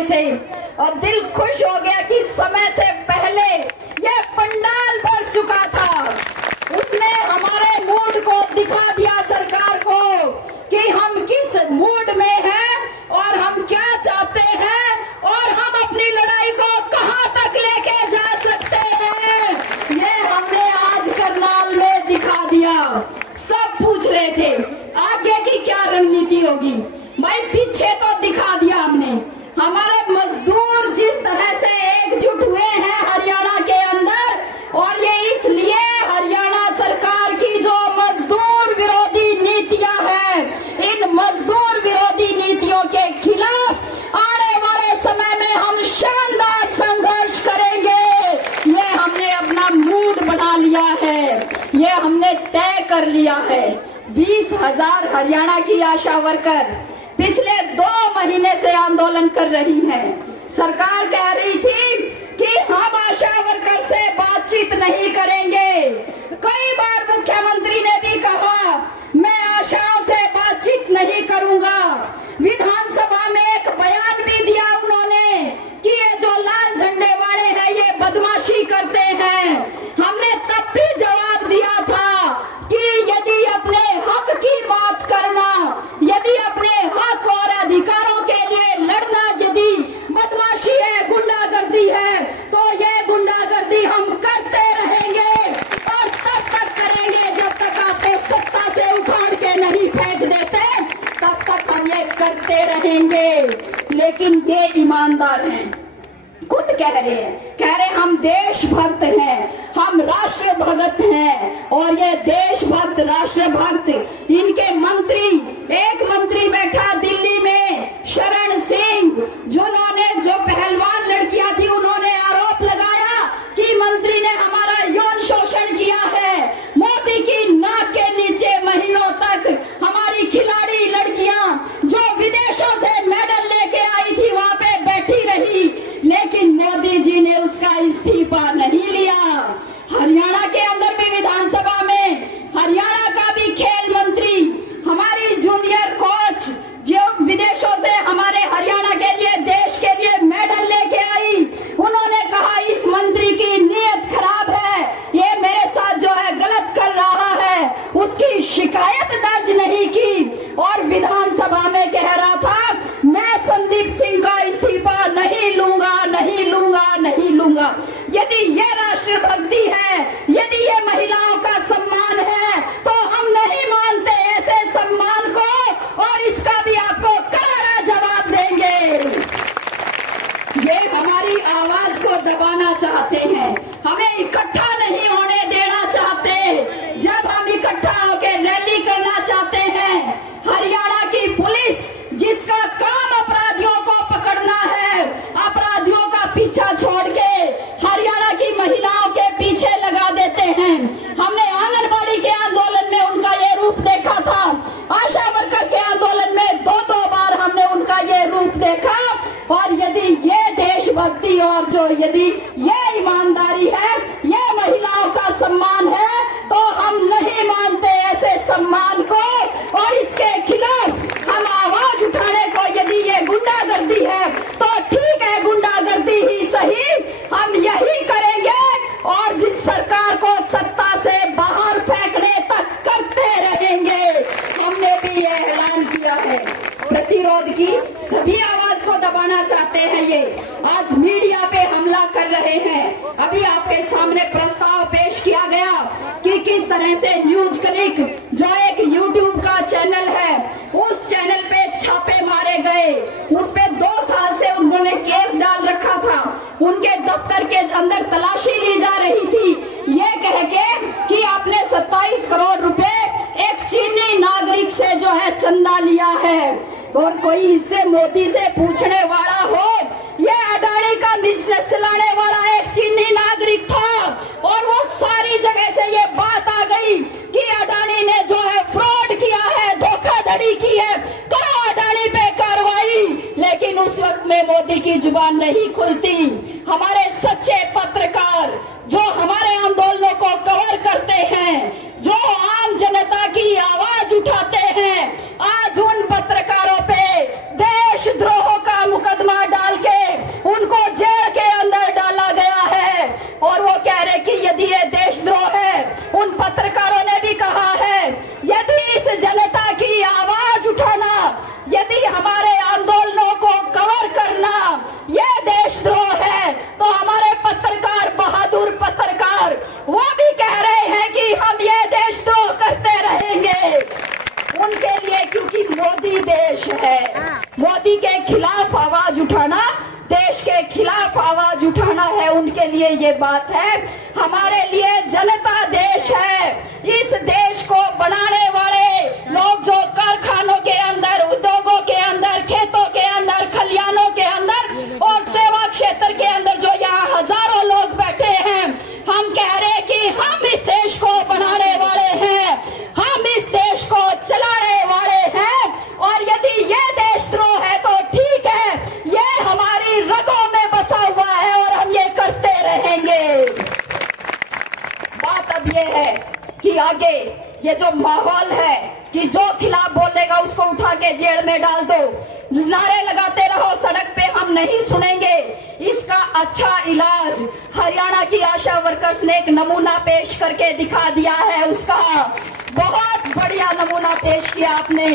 होने से, और दिल खुश हो गया कि समय से पहले ये पंडाल भर चुका था। उसने हमारे मूड को दिखा दिया सरकार को कि हम किस मूड में हैं और हम क्या चाहते हैं और हम अपनी लड़ाई को कहां तक लेके जा सकते हैं। ये हमने आज करनाल में दिखा दिया। सब पूछ रहे थे आगे की क्या रणनीति होगी, भाई पीछे तो दिखा दिया हमने। हमारे मजदूर जिस तरह से एकजुट हुए हैं हरियाणा के अंदर, और ये इसलिए हरियाणा सरकार की जो मजदूर विरोधी नीतियां हैं, इन मजदूर विरोधी नीतियों के खिलाफ आने वाले समय में हम शानदार संघर्ष करेंगे। ये हमने अपना मूड बना लिया है, ये हमने तय कर लिया है। 20,000 हरियाणा की आशा वर्कर पिछले 2 महीने से आंदोलन कर रही हैं। सरकार कह रही थी कि हम आशा वर्कर से बातचीत नहीं करेंगे। कई बार मुख्यमंत्री ने भी कहा मैं आशाओं से बातचीत नहीं करूंगा। विधानसभा में एक बयान भी दिया उन्होंने कि ये जो लाल झंडे वाले हैं ये बदमाशी करते हैं। हमने तब भी जवाब दिया था कि यदि अपने हक की बात करना, यदि अपने हक और अधिकारों के लिए लड़ना यदि बदमाशी है, गुंडागर्दी है, तो ये गुंडागर्दी हम करते रहेंगे और तब तक करेंगे जब तक आपको सत्ता से उखाड़ के नहीं फेंक देते, तब तक हम ये करते रहेंगे। लेकिन ये ईमानदार हैं, खुद कह रहे हम देशभक्त हैं, हम राष्ट्रभक्त हैं। और ये देशभक्त राष्ट्रभक्त इनके मंत्री, एक मंत्री बैठा दिल्ली में शरण सिंह, जिन्होंने जो पहलवान लड़कियां थी उन्होंने आरोप लगाया कि मंत्री ने हमारा यौन शोषण किया है। मोदी की नाक के नीचे महीनों तक हमारी खिलाड़ी लड़कियां जो विदेशों से मेडल लेके आई थी वहां पे बैठी रही, लेकिन मोदी जी ने उसका इस्तीफा नहीं लिया। हरियाणा के अंदर भी विधानसभा में हरियाणा का भी खेल मंत्री, हमारी जूनियर कोच जो विदेशों से हमारे हरियाणा के लिए, देश के लिए मेडल लेके आई, उन्होंने कहा इस मंत्री की नीयत खराब है, ये मेरे साथ जो है गलत कर रहा है। उसकी शिकायत दर्ज नहीं की और विधानसभा में कह रहा था मैं संदीप सिंह का इस्तीफा नहीं लूंगा, नहीं लूंगा, नहीं लूंगा। यदि ये राष्ट्रभक्ति है, यदि ये महिलाओं का सम्मान है, तो हम नहीं मानते ऐसे सम्मान को, और इसका भी आपको करारा जवाब देंगे। ये हमारी आवाज को दबाना चाहते हैं, हमें इकट्ठा नहीं होने देना चाहते। जब हम इकट्ठा होकर रैली करना चाहते हैं, हरियाणा की पुलिस जिसका काम अपराधियों को पकड़ना है, अपराधियों का पीछा छोड़ के हरियाणा की महिलाओं के पीछे लगा देते हैं। हमने आंगनबाड़ी के आंदोलन में उनका ये रूप देखा था, आशा वर्कर के आंदोलन में 2-2 बार हमने उनका ये रूप देखा। और यदि ये देशभक्ति और जो यदि ये ईमानदारी है, ये महिलाओं का सम्मान है, तो हम नहीं मानते ऐसे सम्मान को, और इसके खिलाफ हम आवाज उठाने को, यदि ये गुंडागर्दी है तो ठीक है, गुंडागर्दी ही सही, हम यही करेंगे और इस सरकार को सत्ता से बाहर फेंकने तक करते रहेंगे। हमने भी ये ऐलान किया है। प्रतिरोध की सभी आवाज को दबाना चाहते हैं, ये आज मीडिया पे हमला कर रहे हैं। अभी आपके सामने प्रस्ताव पेश किया गया कि किस तरह से न्यूज क्लिक जो एक यूट्यूब का चैनल है, उस चैनल पे छापे मारे गए, उस पे 2 साल से उन्होंने केस डाल रखा था, उनके दफ्तर के अंदर तलाशी ली जा रही थी, ये कह के कि आपने 27 करोड़ रुपए एक चीनी नागरिक से जो है चंदा लिया है। और कोई इससे मोदी से पूछने वाला हो, ये अडानी का बिजनेस चलाने वाला एक चीनी नागरिक था, और वो सारी जगह से ये बात आ गई कि अडानी ने जो है फ्रॉड किया है, धोखाधड़ी की है, करो अडानी पे कार्रवाई। लेकिन उस वक्त में मोदी की जुबान नहीं खुलती। हमारे सच्चे पत्रकार जो हमारे आंदोलनों को कवर करते हैं, जो आम जनता की आवाज उठाते हैं, आज उन पत्रकारों पे देशद्रोह का मुकदमा डाल के रहेंगे उनके लिए, क्योंकि मोदी देश है। मोदी के खिलाफ आवाज उठाना, देश के खिलाफ आवाज उठाना है, उनके लिए ये बात है। हमारे लिए जनता देश है। इस देश को बनाने वाले लोग जो कारखानों के अंदर, उद्योगों के अंदर, खेतों के अंदर, खलियानों के अंदर और सेवा क्षेत्र के अंदर जो यहाँ हजारों लोग बैठे हैं, हम कह रहे हैं कि हम इस देश को बनाने वाले हैं, हम इस देश को चलाने वाले हैं। और यदि ये देशद्रोह है तो ठीक है, ये हमारी रगों में बसा हुआ है और हम ये करते रहेंगे। बात अब ये है कि आगे ये जो माहौल है कि जो खिलाफ बोलेगा उसको उठा के जेल में डाल दो, नारे लगाते रहो सड़क पे, हम नहीं सुनेंगे। इसका अच्छा इलाज हरियाणा की आशा वर्कर्स ने एक नमूना पेश करके दिखा दिया है। उसका बहुत बढ़िया नमूना पेश किया आपने।